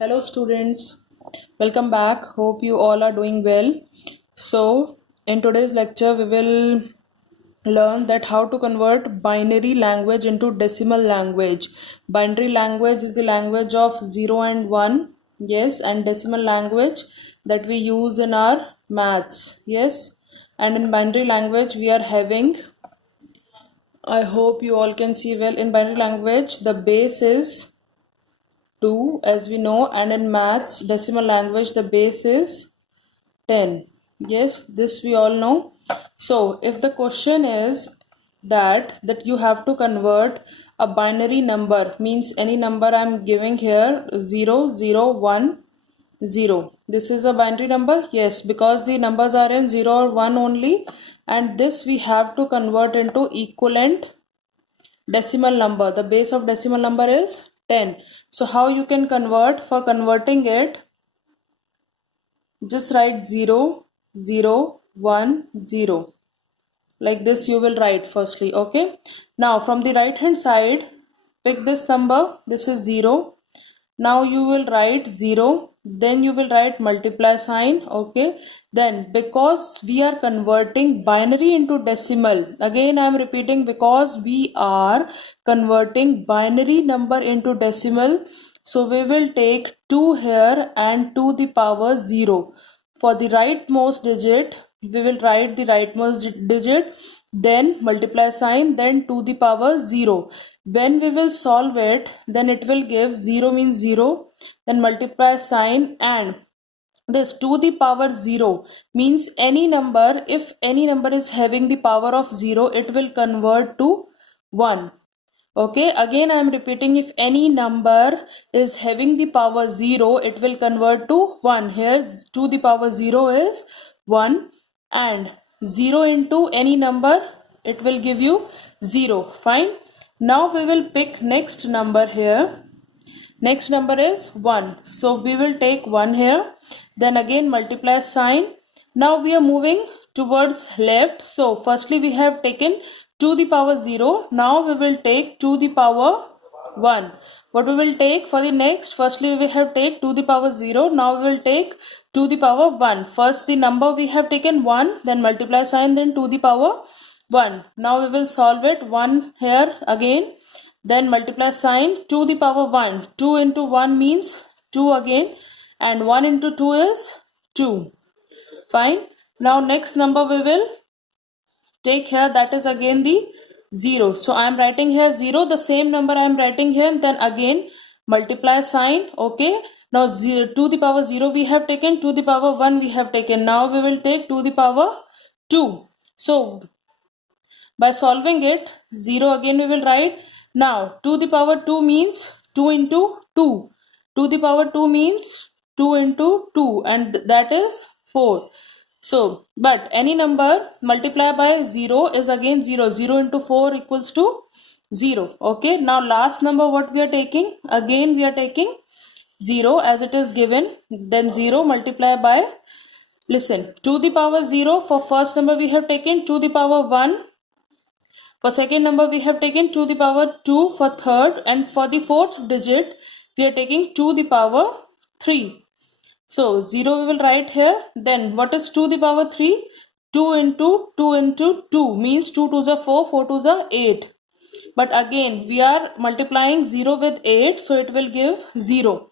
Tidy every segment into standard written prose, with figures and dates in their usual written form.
Hello students, welcome back. Hope you all are doing well. So, in today's lecture we will learn that how to convert binary language into decimal language. Binary language is the language of 0 and 1, yes, and decimal language that we use in our maths, yes. And in binary language we are having, I hope you all can see well, in binary language the base is 2 as we know, and in maths decimal language the base is 10. Yes, this we all know. So if the question is that you have to convert a binary number, means any number I'm giving here, 0 0 1 0, this is a binary number. Yes, because the numbers are in 0 or 1 only, and this we have to convert into equivalent decimal number. The base of decimal number is 10. So how you can convert? For converting it, just write 0 0 1 0, like this you will write firstly. Okay, now from the right hand side pick this number, this is 0. Now you will write 0, then you will write multiply sign. Okay, then because we are converting binary into decimal, again I am repeating, because we are converting binary number into decimal, so we will take 2 here and to the power 0. For the rightmost digit we will write the rightmost digit, then multiply sign, then to the power 0. When we will solve it, then it will give 0 means 0, then multiply sign, and this to the power 0 means any number, if any number is having the power of 0, it will convert to 1. Okay, again I am repeating, if any number is having the power 0, it will convert to 1. Here to the power 0 is 1, and 0 into any number, it will give you 0. Fine. Now we will pick next number here. Next number is 1. So we will take 1 here. Then again multiply sign. Now we are moving towards left. So firstly we have taken to the power 0. Now we will take to the power 1. What we will take for the next? Firstly we have take to the power 0. Now we will take to the power 1. First the number we have taken 1. Then multiply sign. Then to the power 1. Now we will solve it. 1 here again, then multiply sign, to the power 1. 2 into 1 means 2 again, and 1 into 2 is 2. Fine. Now next number we will take here, that is again the 0. So I am writing here 0, the same number I am writing here, then again multiply sign. Okay, now 0, to the power 0 we have taken, to the power 1 we have taken. Now we will take to the power 2. So by solving it, 0 again we will write. Now to the power 2 means 2 into 2. To the power 2 means 2 into 2, and that is 4. So, but any number multiplied by 0 is again 0. 0 into 4 equals to 0. Okay, now last number what we are taking? Again we are taking 0 as it is given. Then 0 multiplied by, listen, to the power 0, for first number we have taken to the power 1. For second number we have taken to the power 2 for third, and for the fourth digit we are taking to the power 3. So 0 we will write here. Then what is to the power 3? 2 into 2 into 2 means 2 2s are 4, 4 2s are 8. But again we are multiplying 0 with 8, so it will give 0.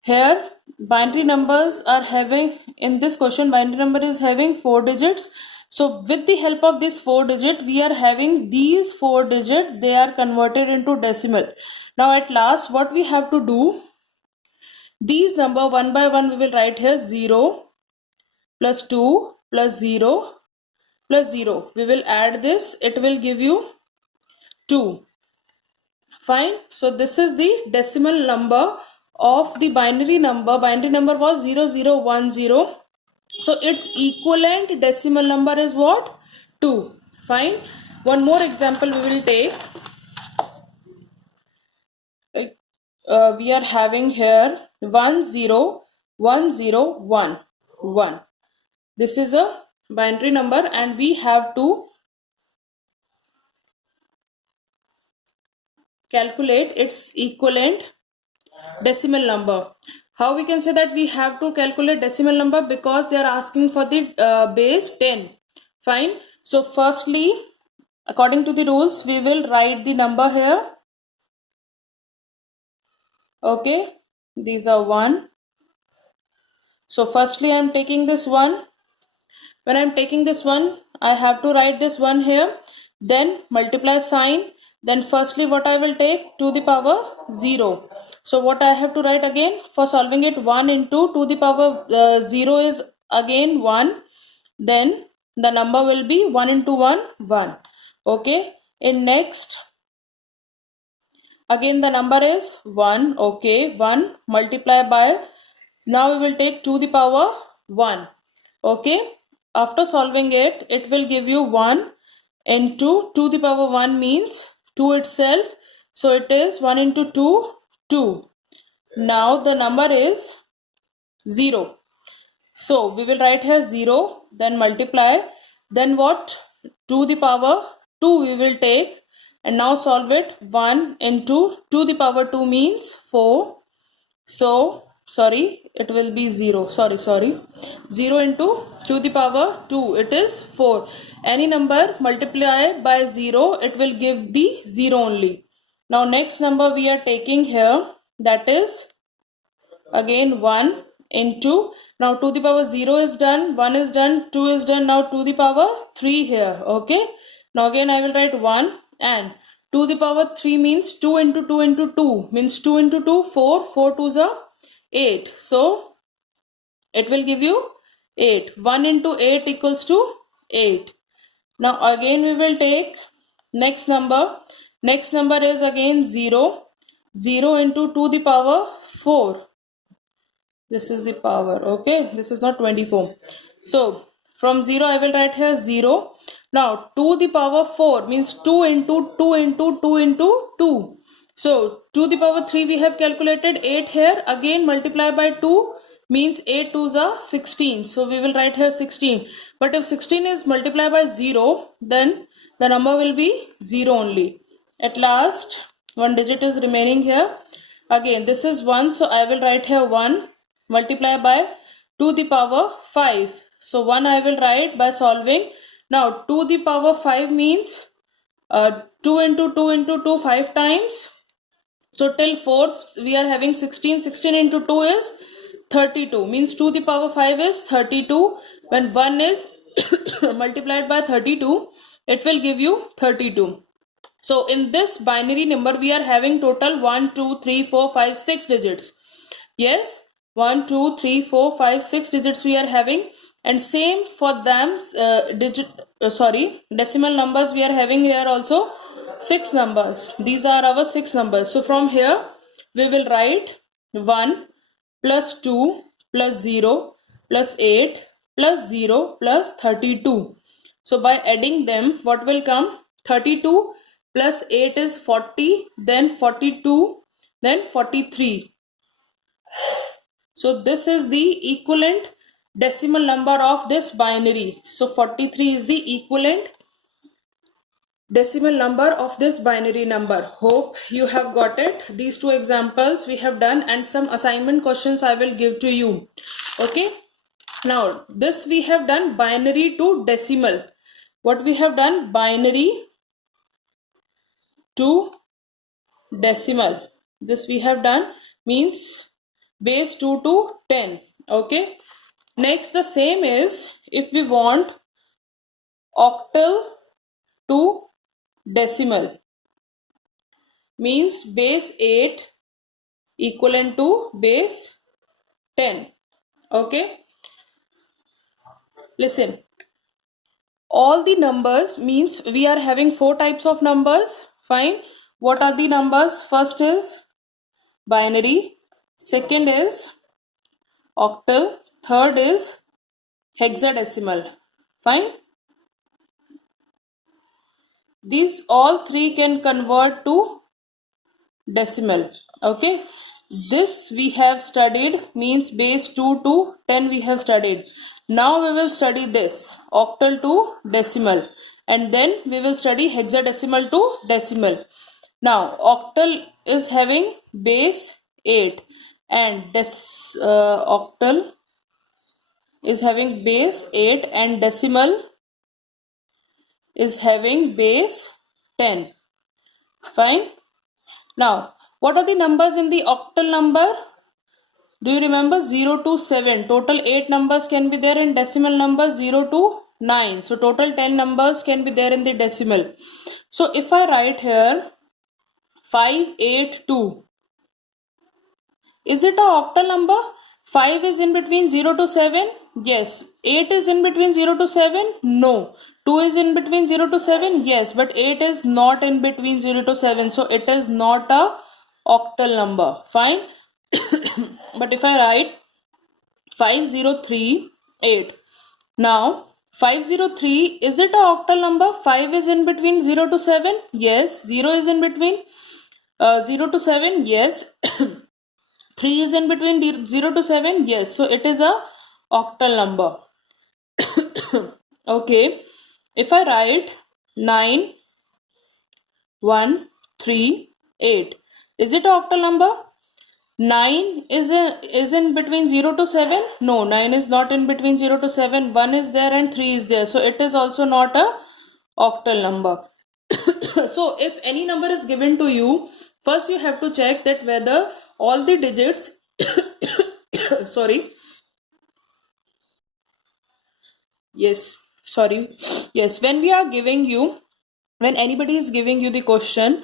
Here binary numbers are having, in this question binary number is having 4 digits. So with the help of this 4 digit, we are having these 4 digit, they are converted into decimal. Now at last what we have to do, these number one by one we will write here. 0 plus 2 plus 0 plus 0. We will add this, it will give you 2. Fine. So this is the decimal number of the binary number. Binary number was 0010. So its equivalent decimal number is what? 2. Fine. One more example we will take. We are having here 10101. This is a binary number, and we have to calculate its equivalent decimal number. How we can say that we have to calculate decimal number? Because they are asking for the base 10. Fine. So firstly, according to the rules, we will write the number here. Okay, these are 1. So firstly I am taking this 1. When I am taking this 1, I have to write this 1 here, then multiply sign, then firstly what I will take, to the power 0. So what I have to write again for solving it, 1 into to the power 0 is again 1, then the number will be 1 into 1, 1. Okay, in next, again the number is 1. Okay, 1 multiply by, now we will take to the power 1. Okay, after solving it, it will give you 1 into to the power 1 means 2 itself. So it is 1 into 2, 2. Now the number is 0. So we will write here 0, then multiply, then what? To the power 2 we will take, and now solve it. 1 into to the power 2 means 4. So sorry, it will be 0. Sorry. 0 into to the power 2, it is 4. Any number multiply by 0, it will give the 0 only. Now next number we are taking here, that is again 1 into, now to the power 0 is done, 1 is done, 2 is done, now to the power 3 here. Okay, now again I will write 1, and to the power 3 means 2 into 2 into 2 means 2 into 2, 4, 4 2s are 8. So it will give you 8. 1 into 8 equals to 8. Now again we will take next number. Next number is again 0. 0 into to the power 4. This is the power. Okay, this is not 24. So from 0 I will write here 0. Now to the power 4 means 2 into 2 into 2 into 2. So to the power 3 we have calculated 8 here. Again multiply by 2 means 8 2s are 16. So we will write here 16. But if 16 is multiplied by 0, then the number will be 0 only. At last, one digit is remaining here. Again, this is 1. So I will write here 1 multiply by to the power 5. So 1 I will write by solving. Now to the power 5 means 2 into 2 into 2 5 times. So till 4 we are having 16. 16 into 2 is 32. Means to the power 5 is 32. When 1 is multiplied by 32, it will give you 32. So in this binary number we are having total 1, 2, 3, 4, 5, 6 digits. Yes, 1, 2, 3, 4, 5, 6 digits we are having, and same for them decimal numbers we are having here also 6 numbers. These are our 6 numbers. So from here we will write 1 plus 2 plus 0 plus 8 plus 0 plus 32. So by adding them, what will come? 32 plus 8 is 40, then 42, then 43. So this is the equivalent decimal number of this binary. So 43 is the equivalent decimal number of this binary number. Hope you have got it. These two examples we have done, and some assignment questions I will give to you. Okay. Now this we have done binary to decimal. What we have done? Binary to decimal. This we have done means base 2 to 10. Okay. Next the same is if we want octal to decimal, means base 8 equivalent to base 10. Okay. Listen. All the numbers means we are having 4 types of numbers. Fine. What are the numbers? First is binary. Second is octal. Third is hexadecimal. Fine. These all three can convert to decimal. Okay. This we have studied means base 2 to 10 we have studied. Now we will study this octal to decimal, and then we will study hexadecimal to decimal. Now octal is having base 8 and octal is having base 8 and decimal is having base 10. Fine. Now, what are the numbers in the octal number? Do you remember 0 to 7? Total 8 numbers can be there in decimal number 0 to 9. So total 10 numbers can be there in the decimal. So if I write here 582, is it a octal number? 5 is in between 0 to 7? Yes. 8 is in between 0 to 7? No. 2 is in between 0 to 7? Yes. But 8 is not in between 0 to 7. So it is not a octal number. Fine. But if I write 5038, now 503, is it a octal number? 5 is in between 0 to 7? Yes. 0 is in between 0 to 7? Yes. 3 is in between 0 to 7? Yes. So it is a octal number. Okay. If I write 9, 1, 3, 8, is it a octal number? 9 is in between 0 to 7? No, 9 is not in between 0 to 7. 1 is there and 3 is there. So it is also not a octal number. So if any number is given to you, first you have to check that whether all the digits sorry, yes, sorry, yes, when anybody is giving you the question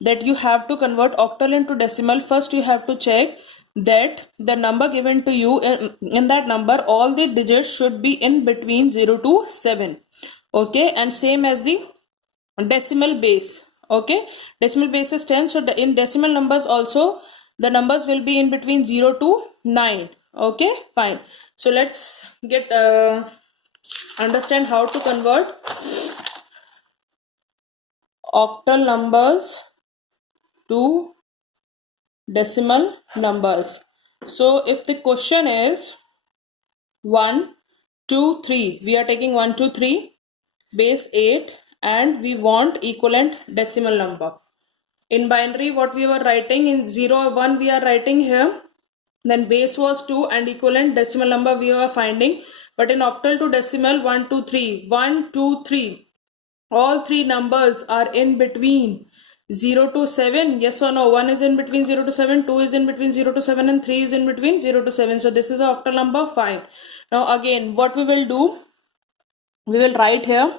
that you have to convert octal into decimal, first you have to check that the number given to you, in that number all the digits should be in between 0 to 7. Okay, and same as the decimal base. Okay, decimal base is 10, so in decimal numbers also the numbers will be in between 0 to 9. Okay, fine. So let's get understand how to convert octal numbers to decimal numbers. So if the question is 1, 2, 3, we are taking 1, 2, 3, base 8, and we want equivalent decimal number. In binary, what we were writing in 0 or 1, we are writing here. Then base was 2 and equivalent decimal number we were finding. But in octal to decimal, 1, 2, 3, 1, 2, 3. All three numbers are in between 0 to 7. Yes or no? 1 is in between 0 to 7, 2 is in between 0 to 7, and 3 is in between 0 to 7. So this is an octal number. Fine. Now again, what we will do, we will write here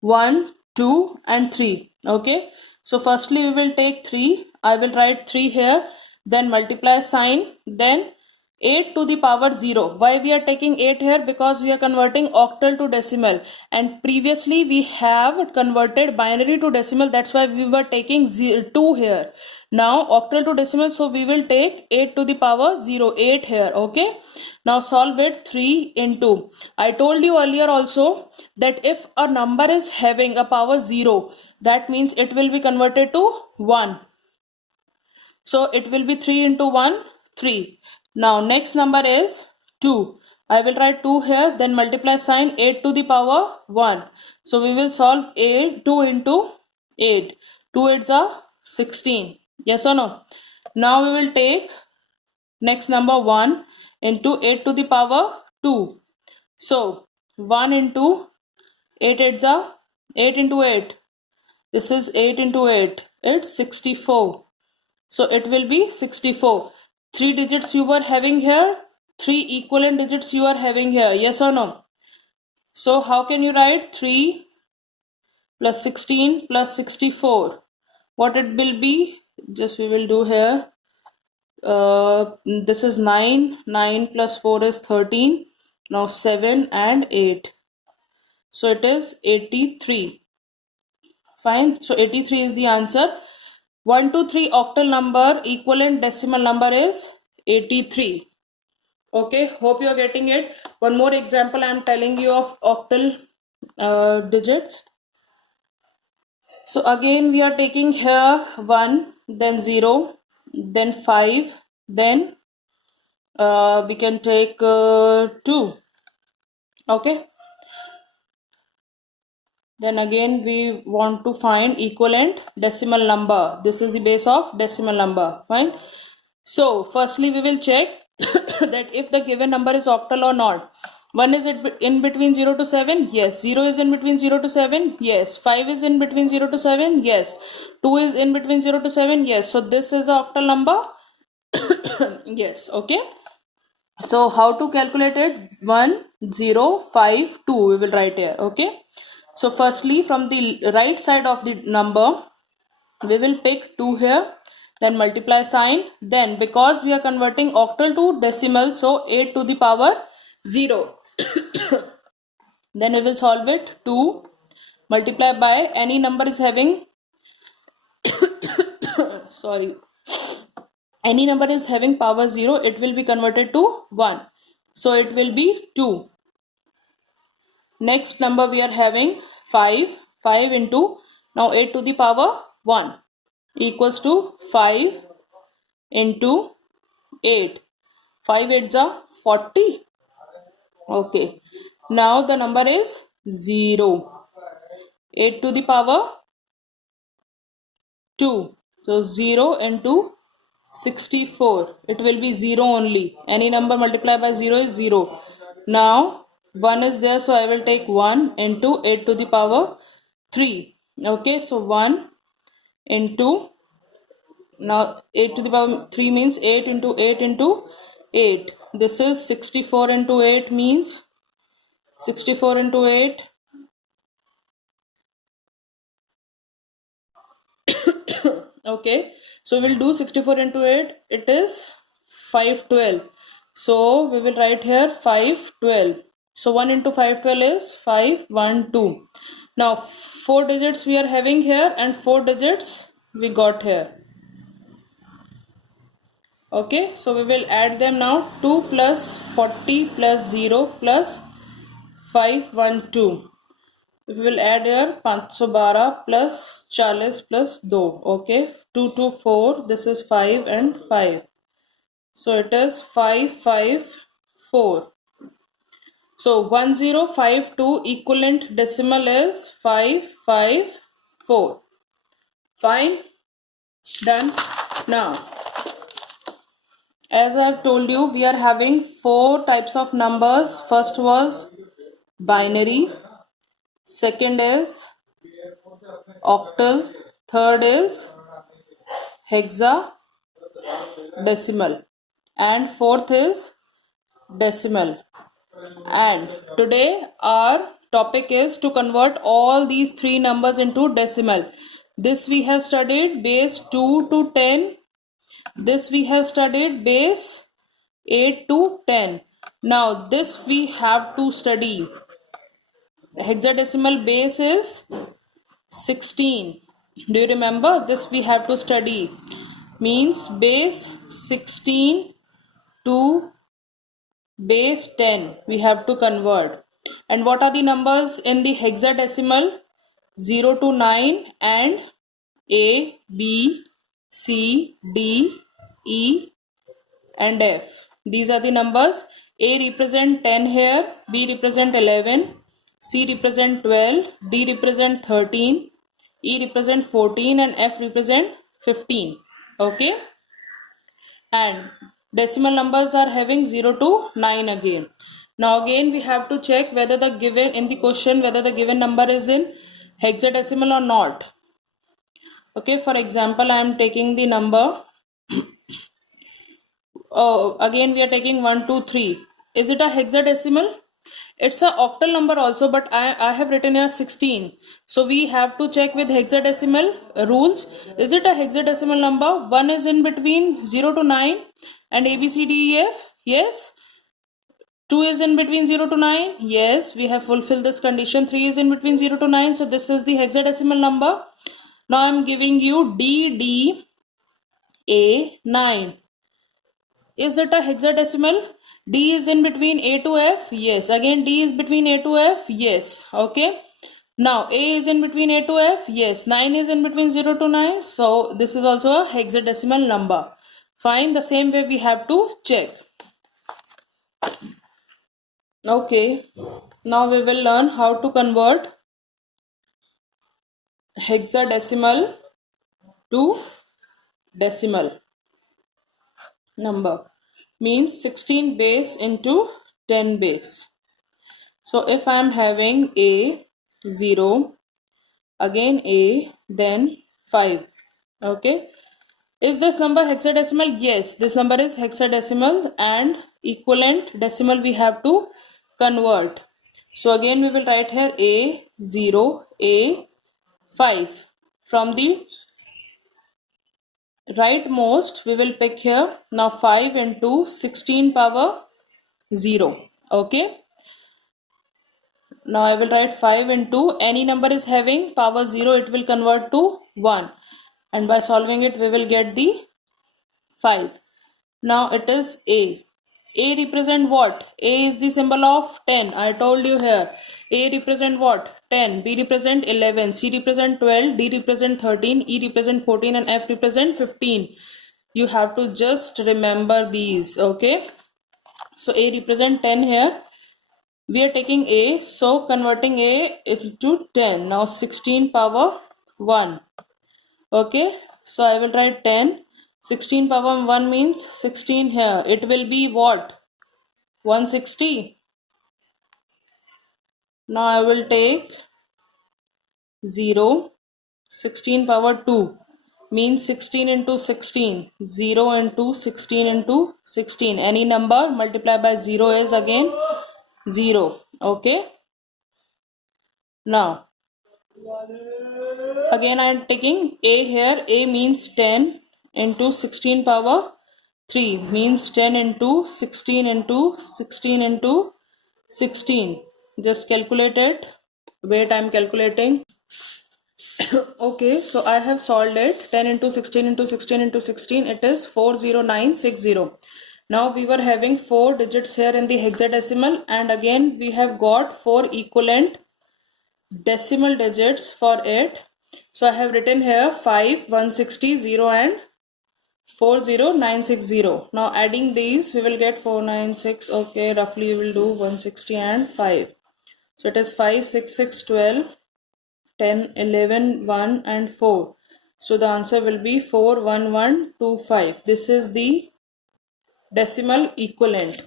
1, 2 and 3. Okay. So firstly we will take 3. I will write 3 here. Then multiply sign. Then 8 to the power 0. Why we are taking 8 here? Because we are converting octal to decimal, and previously we have converted binary to decimal. That's why we were taking 2 here. Now octal to decimal, so we will take 8 to the power 0, 8 here. Okay. Now solve it. 3 into, I told you earlier also that if a number is having a power 0, that means it will be converted to 1. So it will be 3 into 1, 3. Now next number is 2. I will write 2 here, then multiply sign, 8 to the power 1. So we will solve 2 into 8. 2 8s are 16. Yes or no? Now we will take next number 1 into 8 to the power 2. So 1 into 8 8s are 8 into 8. This is 8 into 8. It's 64. So it will be 64. 3 digits you were having here, 3 equivalent digits you are having here. Yes or no? So how can you write 3 plus 16 plus 64? What it will be? Just we will do here. This is 9. 9 plus 4 is 13. Now 7 and 8. So it is 83. Fine. So 83 is the answer. 1, 2, 3 octal number, equivalent decimal number is 83. Okay, hope you are getting it. One more example I am telling you of octal digits. So again we are taking here 1, then 0, then 5, then we can take 2. Okay. Then again we want to find equivalent decimal number. This is the base of decimal number. Fine. So firstly we will check that if the given number is octal or not. 1 is in between 0 to 7, yes. 0 is in between 0 to 7, yes. 5 is in between 0 to 7, yes. 2 is in between 0 to 7, yes. So this is an octal number. Yes, okay. So how to calculate it? 1 0 5 2 we will write here, okay. So firstly from the right side of the number we will pick 2 here, then multiply sign, then because we are converting octal to decimal, so 8 to the power 0. Then we will solve it. 2 multiply by any number is having sorry, any number is having power 0, it will be converted to 1, so it will be 2. Next number we are having 5 into, now 8 to the power 1 equals to 5 into 8. 5 8s are 40. Okay, now the number is 0. 8 to the power 2, so 0 into 64, it will be 0 only. Any number multiplied by 0 is 0. Now 1 is there, so I will take 1 into 8 to the power 3. Okay, so 1 into, now 8 to the power 3 means 8 into 8 into 8. This is 64 into 8 means 64 into 8. Okay, so we'll do 64 into 8, it is 512. So we will write here 512. So 1 into 512 is 512. Now 4 digits we are having here and 4 digits we got here. Okay, so we will add them now. 2 plus 40 plus 0 plus 512. We will add here 512 plus 40 plus 2. Okay, 2 to 4, this is 5 and 5. So it is 554. So 1052 equivalent decimal is 554. Fine, done. Now, as I have told you, we are having 4 types of numbers. First was binary, second is octal, third is hexadecimal, and fourth is decimal. And today our topic is to convert all these 3 numbers into decimal. This we have studied base 2 to 10. This we have studied base 8 to 10. Now this we have to study. Hexadecimal base is 16. Do you remember? This we have to study. Means base 16 to base 10 we have to convert. And what are the numbers in the hexadecimal? 0 to 9 and A, B, C, D, E and F. These are the numbers. A represent 10 here, B represent 11, C represent 12, D represent 13, E represent 14 and F represent 15. Okay, and decimal numbers are having 0 to 9 again. Now again we have to check whether the given in the question, whether the given number is in hexadecimal or not. Okay, for example, I am taking the number, oh, again we are taking 1 2 3. Is it a hexadecimal? It's a octal number also, but I have written here 16. So we have to check with hexadecimal rules. Is it a hexadecimal number? 1 is in between 0 to 9 and A, B, C, D, E, F. Yes. 2 is in between 0 to 9. Yes, we have fulfilled this condition. 3 is in between 0 to 9. So this is the hexadecimal number. Now I am giving you D, D, A, 9. Is it a hexadecimal? D is in between A to F. Yes. Again D is between A to F. Yes. Okay. Now A is in between A to F. Yes. 9 is in between 0 to 9. So this is also a hexadecimal number. Fine. The same way we have to check. Okay. Now we will learn how to convert hexadecimal to decimal. number, means 16 base into 10 base. So if I am having a 0, again a, then 5. Okay, is this number hexadecimal? Yes, this number is hexadecimal, and equivalent decimal we have to convert. So again we will write here a0, a5. From the rightmost we will pick here. Now 5 into 16 power 0. Okay, now I will write 5 into any number is having power 0, it will convert to 1, and by solving it we will get the 5. Now it is a. A represent what? A is the symbol of 10. I told you here. A represent what? 10. B represent 11. C represent 12. D represent 13. E represent 14. And F represent 15. You have to just remember these. Okay. So A represent 10 here. We are taking A. So converting A into 10. Now 16 power 1. Okay. So I will write 10. 16 power 1 means 16 here. It will be what? 160. Now I will take 0. 16 power 2 means 16 into 16. 0 into 16 into 16. Any number multiplied by 0 is again 0. Okay. Now again I am taking A here. A means 10 into 16 power 3 means 10 into 16 into 16 into 16. Just calculate it. Wait, I am calculating. Okay, so I have solved it. 10 into 16 into 16 into 16, it is 40960. Now we were having 4 digits here in the hexadecimal, and again we have got 4 equivalent decimal digits for it. So I have written here 5, 160, 0 and 40960. Now adding these we will get 496. Okay, roughly we will do 160 and 5. So it is 5, 6, 6, 12, 10, 11, 1 and 4. So the answer will be 41125. This is the decimal equivalent.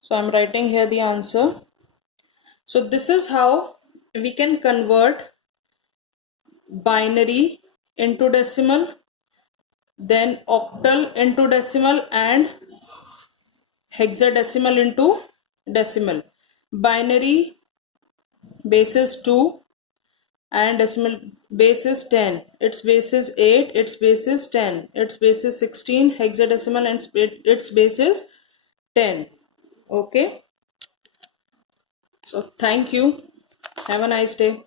So I'm writing here the answer. So this is how we can convert binary into decimal, then octal into decimal, and hexadecimal into decimal. Binary base is 2 and decimal base is 10. Its base is 8, its base is 10, its base is 16, hexadecimal, and its base is 10. Okay. So thank you. Have a nice day.